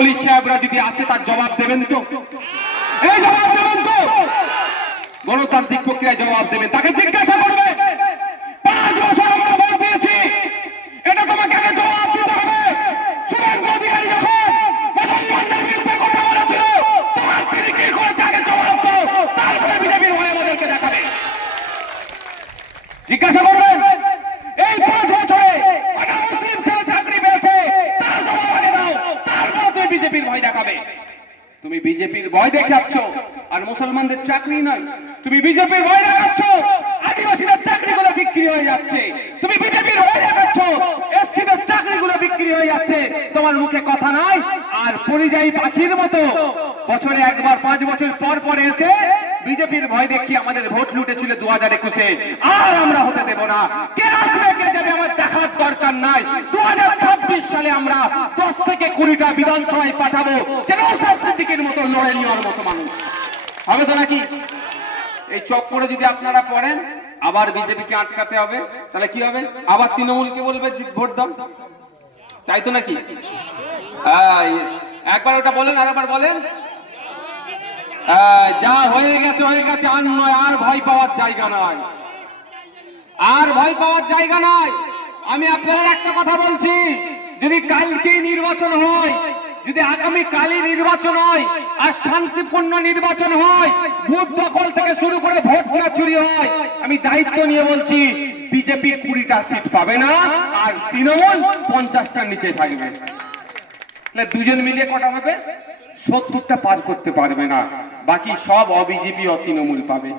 মৌলী সাহেবরা যদি আসে, তার জবাব দেবেন তো? এই জবাব দেবেন তো? গণতান্ত্রিক প্রক্রিয়ায় জবাব দেবেন তাকে জিজ্ঞাসা করবে। পাঁচ বছর আমরা ভোট দিয়েছি। এটা তোমাকে আগে জবাব দিতে হবে। শুভেন্দু অধিকারী যখন মুসলমানদের বিরুদ্ধে কথা বলেছিল তোমার তিনি কি করেছে আগে জবাব দাও। তারপরে বিজেপির ভয় আমাদেরকে দেখাবে। জিজ্ঞাসা করবেন এই পাঁচ বছরে কটা মুসলিম ছেলে চাকরি পেয়েছে তার জবাব আগে দাও তারপর তুমি বিজেপির তুমি বিজেপির ভয় দেখাচ্ছ, আর মুসলমানদের চাকরি নয়। তুমি বিজেপির ভয় দেখাচ্ছ, আদিবাসীদের চাকরিগুলো বিক্রি হয়ে যাচ্ছে। তুমি বিজেপির ভয় দেখাচ্ছ, এসসিদের চাকরিগুলো বিক্রি হয়ে যাচ্ছে। তোমার মুখে কথা নাই, আর পরিযায়ী পাখির মতো বছরে একবার, পাঁচ বছর পর পর এসে বিজেপির ভয় দেখিয়ে আমাদের ভোট লুটেছিল দু হাজার একুশে। আর আমরা হতে দেব না। কে আসবে, কে যাবে, আমার দেখার দরকার নাই। সালে আমরা দশ থেকে কুড়িটা বিধানসভায় পাঠাবো, যেন সিদ্দিকের মতো লড়ে নেওয়ার মতো মানুষ। হবে তো নাকি? এই চক্করে যদি আপনারা পড়েন, আবার বিজেপিকে আটকাতে হবে, তাহলে কি হবে? আবার তৃণমূলকে বলবে ভোট দাও। তাই তো নাকি? একবার ওটা বলেন আর একবার বলেন যা হয়ে গেছে হয়ে গেছে, আর নয়, আর ভয় পাওয়ার জায়গা নয়। আর ভয় পাওয়ার জায়গা নয়। আমি আপনাদের একটা কথা বলছি। যদি কালকেই নির্বাচন হয়, যদি আগামী কালই নির্বাচন হয় আর শান্তিপূর্ণ নির্বাচন হয়, বুথ দখল থেকে শুরু করে ভোট চুরি হয়, আমি দায়িত্ব নিয়ে বলছি, বিজেপি কুড়িটা সিট পাবে না আর তৃণমূল পঞ্চাশটার নিচে থাকবে। দুজন মিলিয়ে কটা হবে? সত্তরটা পার করতে পারবে না। বাকি সব অবিজেপি ও তৃণমূল পাবে।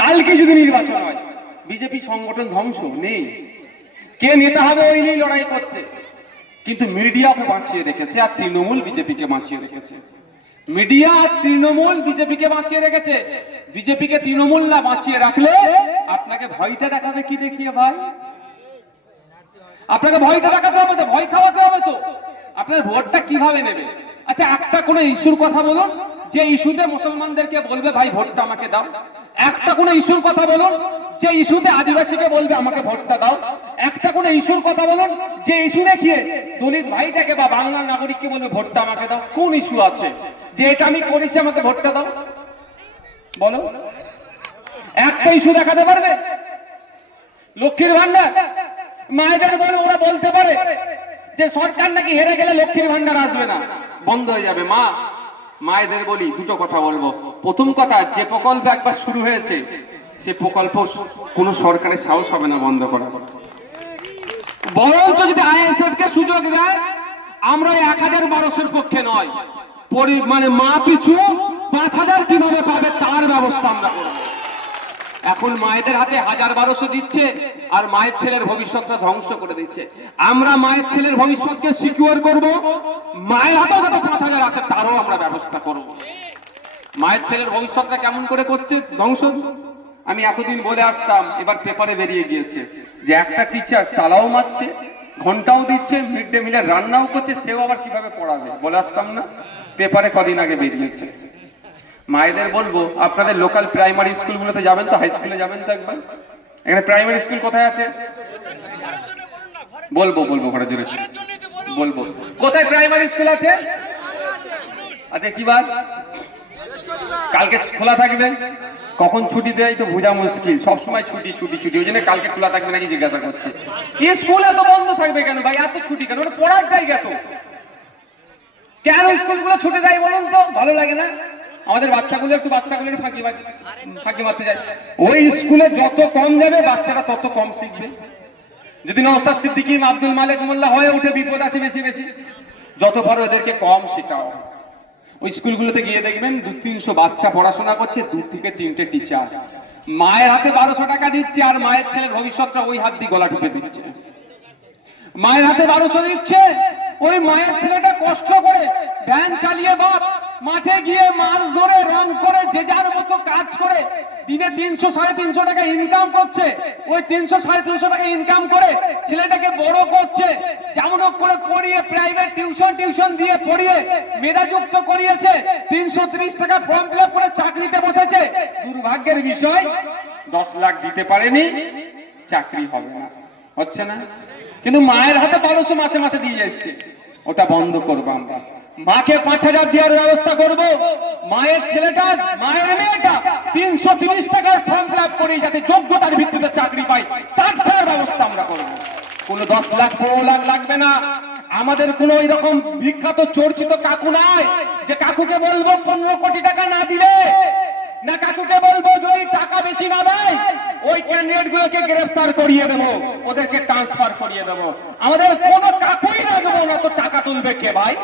কালকে যদি নির্বাচন হয়, বিজেপি সংগঠন ধ্বংস? নেই। কে নেতা হবে ওই নিয়ে লড়াই করছে? কিন্তু মিডিয়াকে বাঁচিয়ে রেখেছে আর তৃণমূল বিজেপিকে বাঁচিয়ে রেখেছে। মিডিয়া আর তৃণমূল বিজেপিকে বাঁচিয়ে রেখেছে। বিজেপিকে তৃণমূল না বাঁচিয়ে রাখলে আপনাকে ভয়টা দেখাবে কি দেখিয়ে ভাই? আপনাকে ভয়টা দেখাতে হবে তো, ভয় খাওয়াতে হবে তো। আপনার ভোটটা কীভাবে নেবে? আচ্ছা একটা কোনো ইস্যুর কথা বলুন। যে ইস্যুতে মুসলমানদেরকে বলবে, ভাই, ভোটটা আমাকে দাও। একটা কোনো ইস্যুর কথা বলুন। যে ইস্যুতে আদিবাসীকে বলবে, আমাকে ভোটটা দাও। একটা কোনো ইস্যুর কথা বলুন, যে ইস্যু দেখিয়ে দলিত ভাইটাকে বা বাংলার নাগরিককে বলবে, ভোটটা আমাকে দাও। কোন ইস্যু আছে? যে এটা আমি করেছি, আমাকে ভোটটা দাও। বলো। একটা ইস্যু দেখাতে পারবে? লক্ষ্মীর ভান্ডার মায়েদের বলে ওরা বলতে পারে যে সরকার নাকি হেরে গেলে লক্ষ্মীর ভান্ডার আসবে না। বন্ধ হয়ে যাবে। মা, মায়েদের বলি দুটো কথা বলব। প্রথম কথা, যে প্রকল্প একবার শুরু হয়েছে, সে প্রকল্প কোনো সরকারের সাহস হবে না বন্ধ করা বরঞ্চ যদি আইএসএফ কে সুযোগ দেয়, আমরা এক হাজার বারোশোর পক্ষে নয়। মানে মা পিছু পাঁচ হাজার কীভাবে পাবে তার ব্যবস্থা আমরা করব। এখন মায়েদের হাতে হাজার বারোশো দিচ্ছে আর মায়ের ছেলের ভবিষ্যৎটা ধ্বংস করে দিচ্ছে। আমরা মায়ের ছেলের ভবিষ্যৎকে সিকিউর করব, মায়ের হাতেও যাতে পাঁচ হাজার আসে, তারও আমরা ব্যবস্থা করব। মায়ের ছেলের ভবিষ্যৎটা কেমন করে করছে, ধ্বংস আমি এতদিন বলে আসতাম, এবার পেপারে বেরিয়ে গিয়েছে যে একটা টিচার তালাও মারছে, ঘন্টাও দিচ্ছে মিড ডে মিলের রান্নাও করছে, সেও আবার কীভাবে পড়াবে? বলে আসতাম না। পেপারে কদিন আগে বেরিয়েছে। মায়েদের বলব, আপনাদের লোকাল প্রাইমারি স্কুলগুলোতে যাবেন তো হাই স্কুলে যাবেন তো একবার। এখানে প্রাইমারি স্কুল কোথায় আছে? বলব বলব ঘরে জোরে বলব। কোথায় প্রাইমারি স্কুল আছে? আচ্ছা কি বার? কালকে খোলা থাকবে? কখন ছুটি দেয় তো বোঝা মুশকিল। সব সময় ছুটি ছুটি ছুটি। ওই জন্য কালকে খোলা থাকবে নাকি জিজ্ঞাসা করছে। স্কুল এত বন্ধ থাকবে কেন ভাই? এত ছুটি কেন? ওটা পড়ার জায়গা তো। কেন স্কুলগুলো ছুটে যায় বলুন তো? ভালো লাগে না? আমাদের বাচ্চাগুলো একটু বাচ্চাগুলো ফাঁকি ফাঁকি মারতে যায়। ওই স্কুলে যত কম যাবে, বাচ্চারা তত কম শিখবে। যদি নওসাদ সিদ্দিকী, আব্দুল মালিক মোল্লা হয়ে উঠে বিপদ আছে বেশি বেশি, যত পারো এদেরকে কম শেখাও। ওই স্কুলগুলোতে গিয়ে দেখবেন দু তিনশো বাচ্চা পড়াশোনা করছে, দু থেকে তিনটে টিচার মায়ের হাতে বারোশো টাকা দিচ্ছে আর মায়ের ছেলের ভবিষ্যৎটা ওই হাত দিয়ে গলা ঢুকে দিচ্ছে। মায়ের হাতে বারোশো দিচ্ছে, ওই মায়ের ছেলেটা কষ্ট করে ভ্যান চালিয়ে বাপ মাঠে গিয়ে মাছ ধরে রং করে, যে যার মতো কাজ করে, দিনে তিনশো সাড়ে তিনশো টাকা ইনকাম করছে। ওই তিনশো সাড়ে তিনশো টাকা ইনকাম করে ছেলেটাকে বড় করছে, যেমন করে পড়িয়ে প্রাইভেট টিউশন টিউশন দিয়ে পড়িয়ে, মেধাযুক্ত করিয়েছে, তিনশো ত্রিশ টাকা ফর্ম ফিল করে চাকরিতে বসেছে। দুর্ভাগ্যের বিষয়, দশ লাখ দিতে পারেনি, চাকরি হবে না। হচ্ছে না? কিন্তু মায়ের হাতে বারোশো মাসে মাসে দিয়ে যাচ্ছে। ওটা বন্ধ করব আমরা। মাকে পাঁচ হাজার দেওয়ার ব্যবস্থা করব। মায়ের ছেলেটা, মায়ের মেয়েটা তিনশো তিরিশ টাকার ফর্ম ফিল আপ করে যাতে যোগ্যতার ভিত্তিতে চাকরি পায়, তার ছাড়ার ব্যবস্থা আমরা করব। কোনো দশ লাখ, পনেরো লাখ লাগবে না। আমাদের কোনো এরকম বিখ্যাত চর্চিত কাকু নাই যে কাকুকে বলব পনেরো কোটি টাকা না দিলে, না কাকুকে বলব যদি টাকা বেশি না দেয় ওই ক্যান্ডিডেট গুলোকে গ্রেফতার করিয়ে দেবো, ওদেরকে ট্রান্সফার করিয়ে দেবো। আমাদের কোনো কাকুই রাখব না, তো টাকা তুলবে কে ভাই?